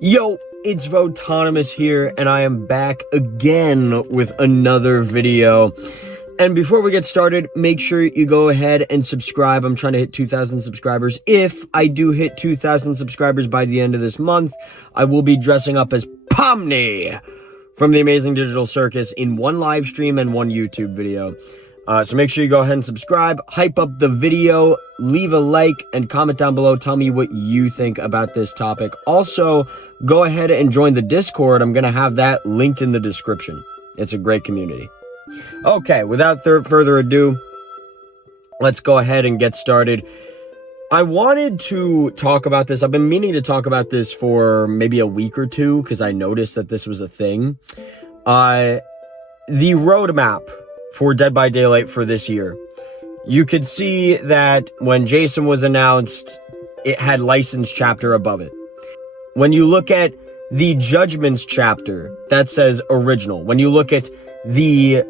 Yo, it's Votonomous here, and I am back again with another video. And before we get started, make sure you go ahead and subscribe. I'm trying to hit 2,000 subscribers. If I do hit 2,000 subscribers by the end of this month, I will be dressing up as Pomni from the Amazing Digital Circus in one live stream and one YouTube video. So make sure you go ahead and subscribe, hype up the video, leave a like, and comment down below. Tell me what you think about this topic. Also, go ahead and join the Discord. I'm going to have that linked in the description. It's a great community. Okay, without further ado, let's go ahead and get started. I wanted to talk about this. I've been meaning to talk about this for maybe a week or two because I noticed that this was a thing. The roadmap for Dead by Daylight for this year. You could see that when Jason was announced, it had licensed chapter above it. When you look at the Judgments chapter, that says original. When you look at the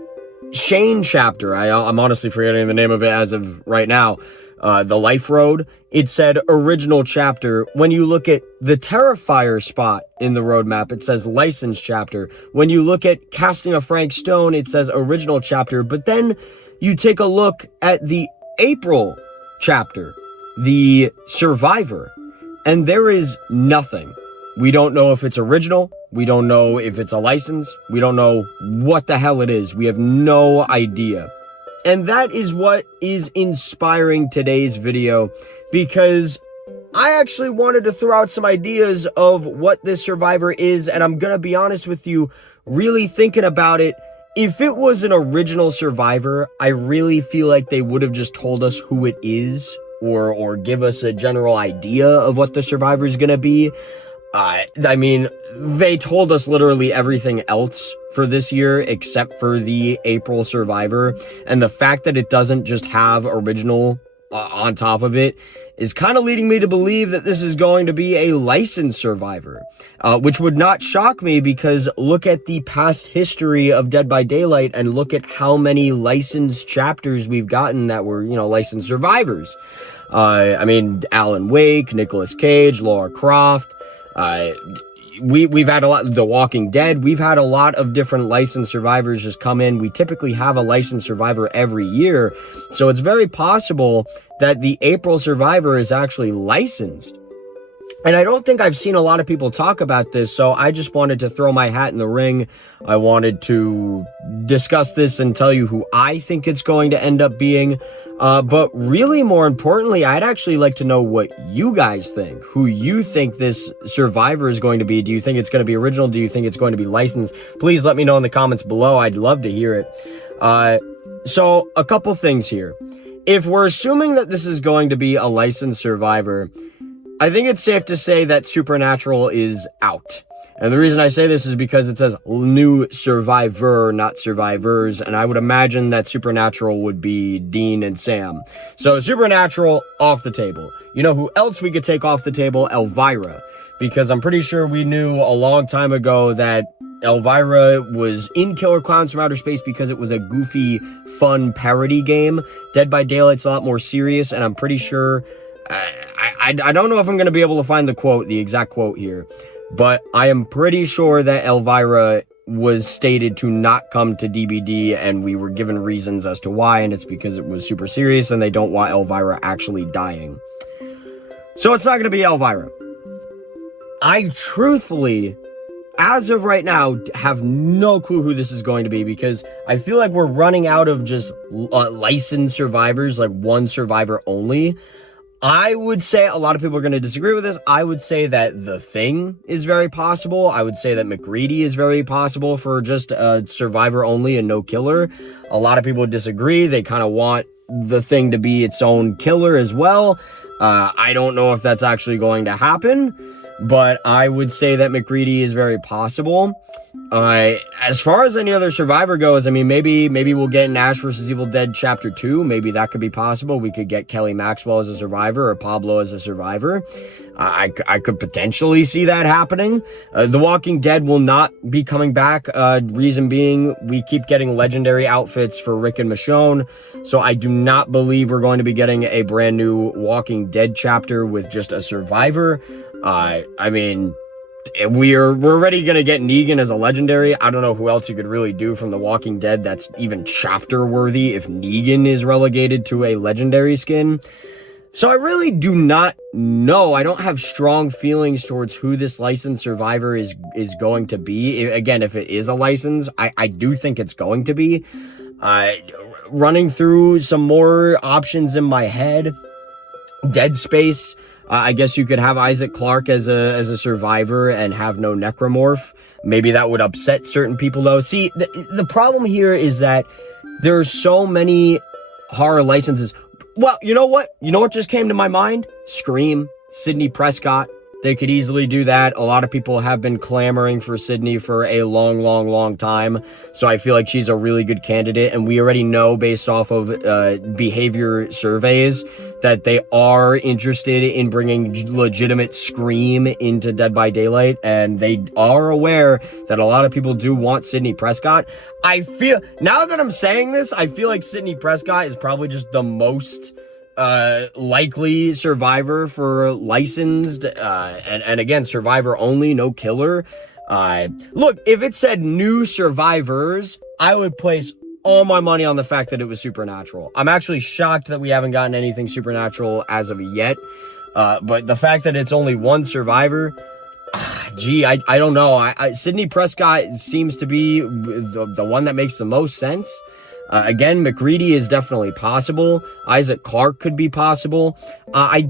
Shane chapter, I'm honestly forgetting the name of it as of right now, the Life Road, it said original chapter. When you look at the Terrifier spot in the roadmap, it says licensed chapter. When you look at Casting of Frank Stone, it says original chapter. But then you take a look at the April chapter, the Survivor, and there is nothing. We don't know if it's original. We don't know if it's a license. We don't know what the hell it is. We have no idea. And that is what is inspiring today's video, because I actually wanted to throw out some ideas of what this Survivor is, and I'm gonna be honest with you, really thinking about it. If it was an original Survivor, I really feel like they would have just told us who it is, or give us a general idea of what the Survivor is gonna be. I mean, they told us literally everything else for this year except for the April Survivor, and the fact that it doesn't just have original on top of it is kind of leading me to believe that this is going to be a licensed Survivor, which would not shock me, because look at the past history of Dead by Daylight and look at how many licensed chapters we've gotten that were, licensed Survivors. I mean, Alan Wake, Nicolas Cage, Lara Croft. We've had a lot, The Walking Dead, we've had a lot of different licensed survivors just come in. We typically have a licensed survivor every year, so it's very possible that the April Survivor is actually licensed. And I don't think I've seen a lot of people talk about this, so I just wanted to throw my hat in the ring. I wanted to discuss this and tell you who I think it's going to end up being. But really, more importantly, I'd actually like to know what you guys think, who you think this Survivor is going to be. Do you think it's going to be original? Do you think it's going to be licensed? Please let me know in the comments below. I'd love to hear it. So a couple things here. If we're assuming that this is going to be a licensed Survivor, I think it's safe to say that Supernatural is out. And the reason I say this is because it says new Survivor, not survivors, and I would imagine that Supernatural would be Dean and Sam. So Supernatural, off the table. You know who else we could take off the table? Elvira. Because I'm pretty sure we knew a long time ago that Elvira was in Killer Clowns from Outer Space because it was a goofy, fun parody game. Dead by Daylight's a lot more serious, and I'm pretty sure... I don't know if I'm going to be able to find the exact quote here, but I am pretty sure that Elvira was stated to not come to DBD, and we were given reasons as to why, and it's because it was super serious and they don't want Elvira actually dying. So it's not going to be Elvira. I truthfully, as of right now, have no clue who this is going to be, because I feel like we're running out of just licensed survivors, like one survivor only. I would say a lot of people are going to disagree with this. I would say that The Thing is very possible. I would say that MacReady is very possible for just a survivor only and no killer. A lot of people disagree. They kind of want The Thing to be its own killer as well. I don't know if that's actually going to happen, but I would say that MacReady is very possible. As far as any other survivor goes, I mean, maybe we'll get an Ash vs. Evil Dead Chapter 2. Maybe that could be possible. We could get Kelly Maxwell as a survivor or Pablo as a survivor. I could potentially see that happening. The Walking Dead will not be coming back. Reason being, we keep getting legendary outfits for Rick and Michonne. So I do not believe we're going to be getting a brand new Walking Dead chapter with just a survivor. I mean... we're already gonna get Negan as a legendary. I don't know who else you could really do from The Walking Dead that's even chapter worthy if Negan is relegated to a legendary skin. So I really do not know. I don't have strong feelings towards who this licensed survivor is going to be. Again, if it is a license, I do think it's going to be. Running through some more options in my head, Dead Space. I guess you could have Isaac Clarke as a survivor and have no necromorph. Maybe that would upset certain people, though. See, the problem here is that there are so many horror licenses. Well, you know what? You know what just came to my mind? Scream, Sidney Prescott. They could easily do that. A lot of people have been clamoring for Sidney for a long time. So I feel like she's a really good candidate. And we already know based off of behavior surveys that they are interested in bringing legitimate Scream into Dead by Daylight. And they are aware that a lot of people do want Sidney Prescott. I feel, now that I'm saying this, I feel like Sidney Prescott is probably just the most likely survivor for licensed, and again, survivor only, no killer. Look, if it said new survivors, I would place all my money on the fact that it was Supernatural. I'm actually shocked that we haven't gotten anything Supernatural as of yet. But the fact that it's only one survivor, gee, I don't know. Sidney Prescott seems to be the one that makes the most sense. Again, McCready is definitely possible. Isaac Clarke could be possible. I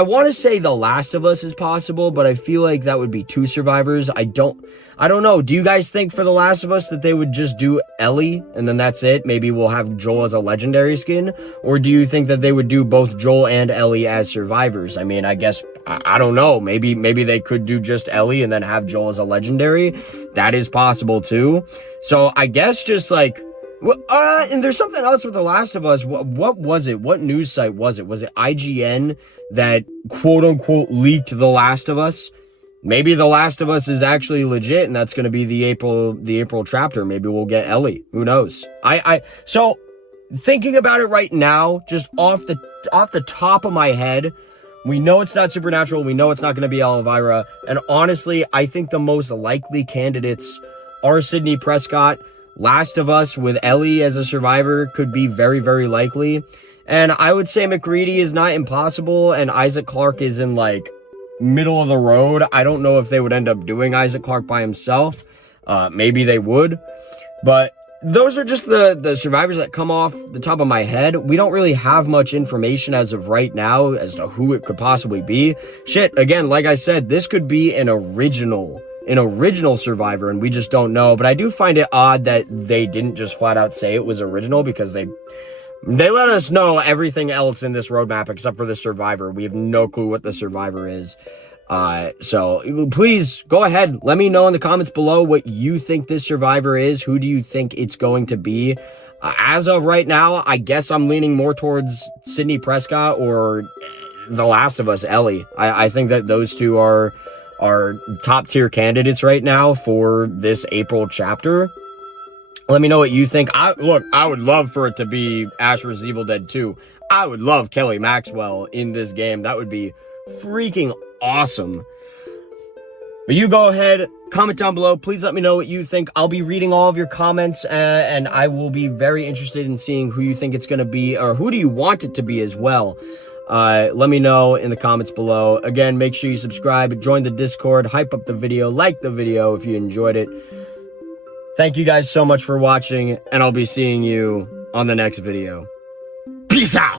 want to say The Last of Us is possible, but I feel like that would be two survivors. I don't know. Do you guys think for The Last of Us that they would just do Ellie and then that's it? Maybe we'll have Joel as a legendary skin? Or do you think that they would do both Joel and Ellie as survivors? I mean, I guess, I don't know. Maybe they could do just Ellie and then have Joel as a legendary. That is possible too. So I guess just like, and there's something else with The Last of Us. What was it? What news site was it? Was it IGN that quote unquote leaked The Last of Us? Maybe The Last of Us is actually legit and that's going to be the April chapter. Maybe we'll get Ellie. Who knows? So thinking about it right now, just off the top of my head, we know it's not Supernatural. We know it's not going to be Elvira. And honestly, I think the most likely candidates are Sidney Prescott. Last of Us with Ellie as a survivor could be very, very likely. And I would say McCready is not impossible and Isaac Clarke is in like middle of the road. I don't know if they would end up doing Isaac Clarke by himself. Maybe they would. But those are just the survivors that come off the top of my head. We don't really have much information as of right now as to who it could possibly be. Shit, again, like I said, this could be an original survivor and we just don't know. But I do find it odd that they didn't just flat out say it was original, because they let us know everything else in this roadmap except for the survivor. We have no clue what the survivor is. So please go ahead. Let me know in the comments below what you think this survivor is. Who do you think it's going to be? As of right now, I guess I'm leaning more towards Sidney Prescott or The Last of Us Ellie. I think that those two are top tier candidates right now for this April chapter. Let me know what you think. I would love for it to be Ash vs. Evil Dead 2. I would love Kelly Maxwell in this game. That would be freaking awesome. But you go ahead, comment down below. Please let me know what you think. I'll be reading all of your comments, and I will be very interested in seeing who you think it's going to be, or who do you want it to be as well. Let me know in the comments below. Again, make sure you subscribe, join the Discord, hype up the video, like the video if you enjoyed it. Thank you guys so much for watching, and I'll be seeing you on the next video. Peace out!